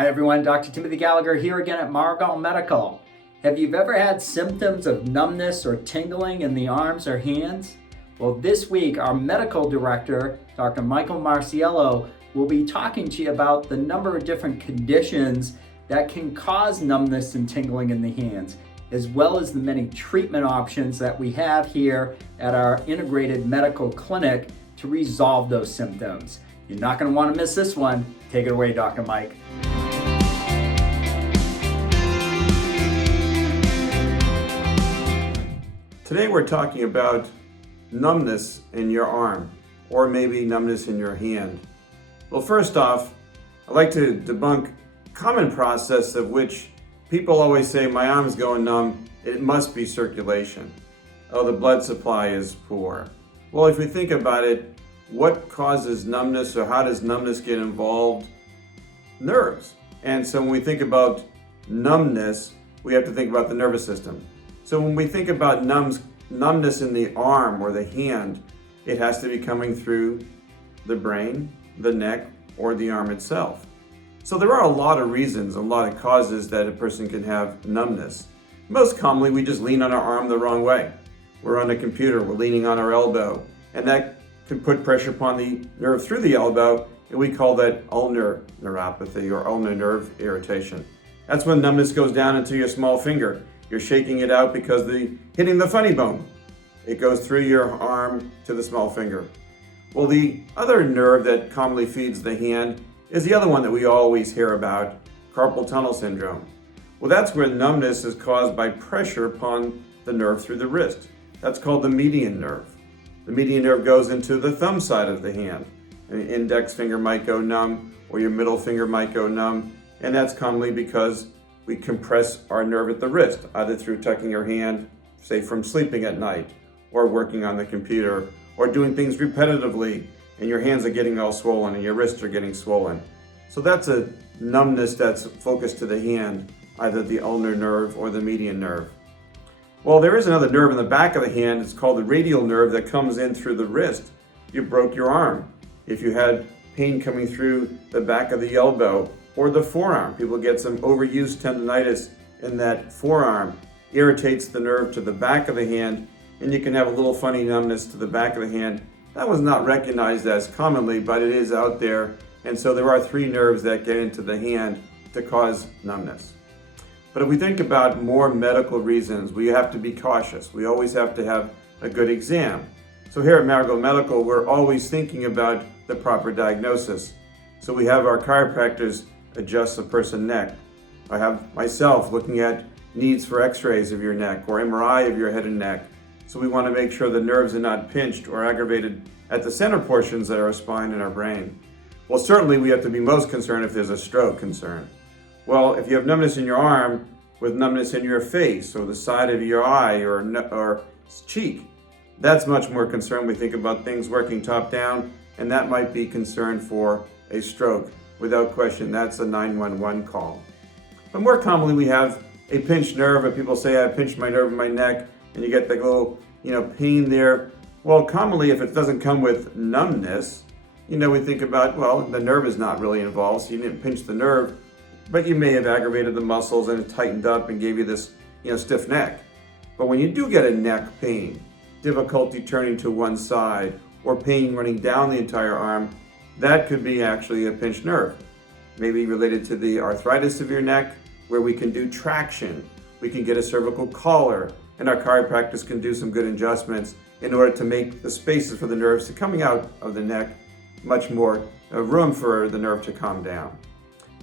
Hi everyone, Dr. Timothy Gallagher here again at Maragal Medical. Have you ever had symptoms of numbness or tingling in the arms or hands? Well, this week our medical director, Dr. Michael Marciello, will be talking to you about the number of different conditions that can cause numbness and tingling in the hands, as well as the many treatment options that we have here at our integrated medical clinic to resolve those symptoms. You're not going to want to miss this one. Take it away, Dr. Mike. Today we're talking about numbness in your arm, or maybe numbness in your hand. Well, first off, I'd like to debunk a common process of which people always say, my arm's going numb, it must be circulation. Oh, the blood supply is poor. Well, if we think about it, what causes numbness, or how does numbness get involved? Nerves. And so when we think about numbness, we have to think about the nervous system. So when we think about numbness in the arm or the hand, it has to be coming through the brain, the neck, or the arm itself. So there are a lot of reasons, a lot of causes that a person can have numbness. Most commonly, we just lean on our arm the wrong way. We're on a computer, we're leaning on our elbow, and that can put pressure upon the nerve through the elbow, and we call that ulnar neuropathy or ulnar nerve irritation. That's when numbness goes down into your small finger. You're shaking it out because hitting the funny bone. It goes through your arm to the small finger. Well, the other nerve that commonly feeds the hand is the other one that we always hear about, carpal tunnel syndrome. Well, that's where numbness is caused by pressure upon the nerve through the wrist. That's called the median nerve. The median nerve goes into the thumb side of the hand. An index finger might go numb, or your middle finger might go numb, and that's commonly because we compress our nerve at the wrist, either through tucking your hand, say from sleeping at night, or working on the computer, or doing things repetitively, and your hands are getting all swollen and your wrists are getting swollen. So that's a numbness that's focused to the hand, either the ulnar nerve or the median nerve. Well, there is another nerve in the back of the hand. It's called the radial nerve that comes in through the wrist. You broke your arm. If you had pain coming through the back of the elbow or the forearm, people get some overuse tendonitis in that forearm, irritates the nerve to the back of the hand, and you can have a little funny numbness to the back of the hand. That was not recognized as commonly, but it is out there. And so there are three nerves that get into the hand to cause numbness. But if we think about more medical reasons, we have to be cautious. We always have to have a good exam. So here at Maragal Medical, we're always thinking about the proper diagnosis. So we have our chiropractors adjust the person's neck. I have myself looking at needs for x-rays of your neck or MRI of your head and neck. So we want to make sure the nerves are not pinched or aggravated at the center portions of our spine and our brain. Well, certainly we have to be most concerned if there's a stroke concern. Well, if you have numbness in your arm with numbness in your face or the side of your eye or cheek, that's much more concern. We think about things working top down, and that might be concern for a stroke. Without question, that's a 911 call. But more commonly, we have a pinched nerve, and people say, I pinched my nerve in my neck, and you get the little, pain there. Well, commonly, if it doesn't come with numbness, we think about, well, the nerve is not really involved, so you didn't pinch the nerve, but you may have aggravated the muscles and it tightened up and gave you this, stiff neck. But when you do get a neck pain, difficulty turning to one side, or pain running down the entire arm, that could be actually a pinched nerve. Maybe related to the arthritis of your neck, where we can do traction. We can get a cervical collar, and our chiropractors can do some good adjustments in order to make the spaces for the nerves to coming out of the neck much more room for the nerve to calm down.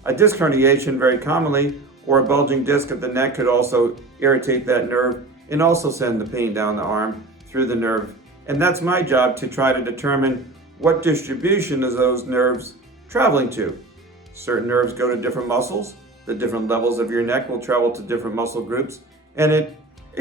A disc herniation, very commonly, or a bulging disc at the neck could also irritate that nerve and also send the pain down the arm through the nerve. And that's my job to try to determine what distribution is those nerves traveling to. Certain nerves go to different muscles. The different levels of your neck will travel to different muscle groups, and it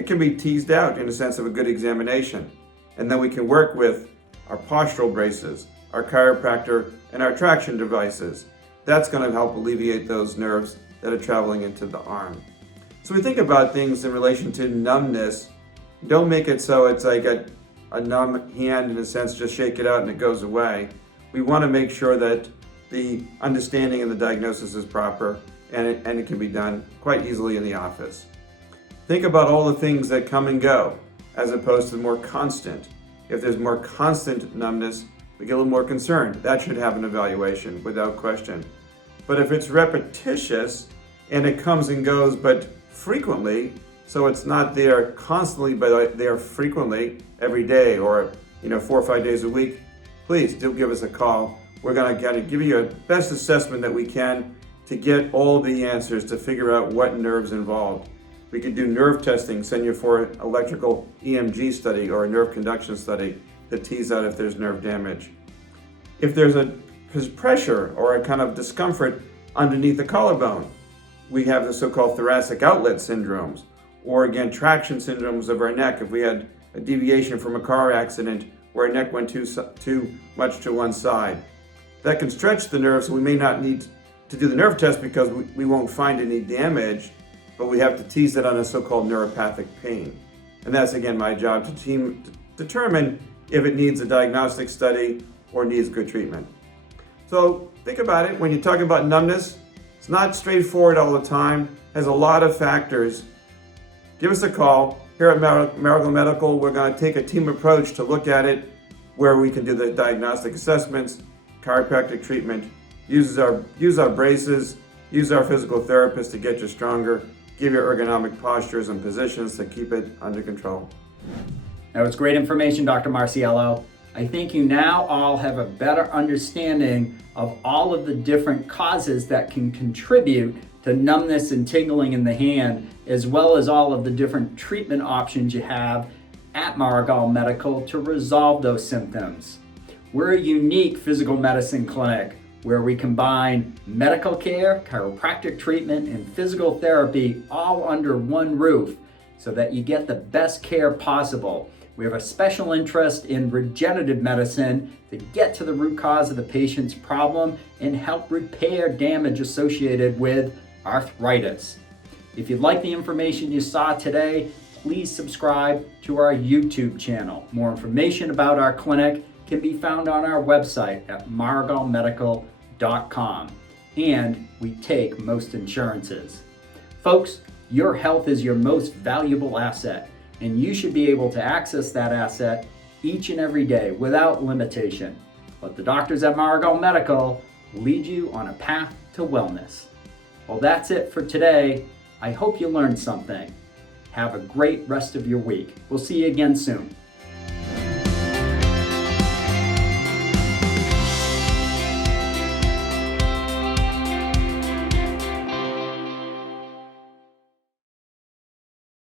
can be teased out in a sense of a good examination. And then we can work with our postural braces, our chiropractor, and our traction devices. That's going to help alleviate those nerves that are traveling into the arm. So we think about things in relation to numbness. Don't make it so it's like a numb hand in a sense, just shake it out and it goes away. We want to make sure that the understanding and the diagnosis is proper, and it can be done quite easily in the office. Think about all the things that come and go as opposed to more constant. If there's more constant numbness, we get a little more concerned. That should have an evaluation without question. But if it's repetitious and it comes and goes but frequently, so it's not there constantly but there frequently every day or 4 or 5 days a week, please do give us a call. We're going to give you a best assessment that we can to get all the answers to figure out what nerve's involved. We could do nerve testing, send you for an electrical EMG study or a nerve conduction study to tease out if there's nerve damage. If there's pressure or a kind of discomfort underneath the collarbone, we have the so-called thoracic outlet syndromes, or again, traction syndromes of our neck. If we had a deviation from a car accident where our neck went too much to one side, that can stretch the nerve, so we may not need to do the nerve test because we won't find any damage, but we have to tease it on a so-called neuropathic pain. And that's, again, my job to determine if it needs a diagnostic study or needs good treatment. So think about it. When you talk about numbness, it's not straightforward all the time. It has a lot of factors. Give us a call. Here at Maragal Medical, we're going to take a team approach to look at it, where we can do the diagnostic assessments, chiropractic treatment, use our braces, use our physical therapist to get you stronger, give you ergonomic postures and positions to keep it under control. That was great information, Dr. Marciello. I think you now all have a better understanding of all of the different causes that can contribute to numbness and tingling in the hand, as well as all of the different treatment options you have at Maragal Medical to resolve those symptoms. We're a unique physical medicine clinic where we combine medical care, chiropractic treatment, and physical therapy all under one roof so that you get the best care possible. We have a special interest in regenerative medicine to get to the root cause of the patient's problem and help repair damage associated with arthritis. If you like the information you saw today, please subscribe to our YouTube channel. More information about our clinic can be found on our website at maragalmedical.com, and we take most insurances. Folks, your health is your most valuable asset, and you should be able to access that asset each and every day without limitation. Let the doctors at Maragal Medical lead you on a path to wellness. Well, that's it for today. I hope you learned something. Have a great rest of your week. We'll see you again soon.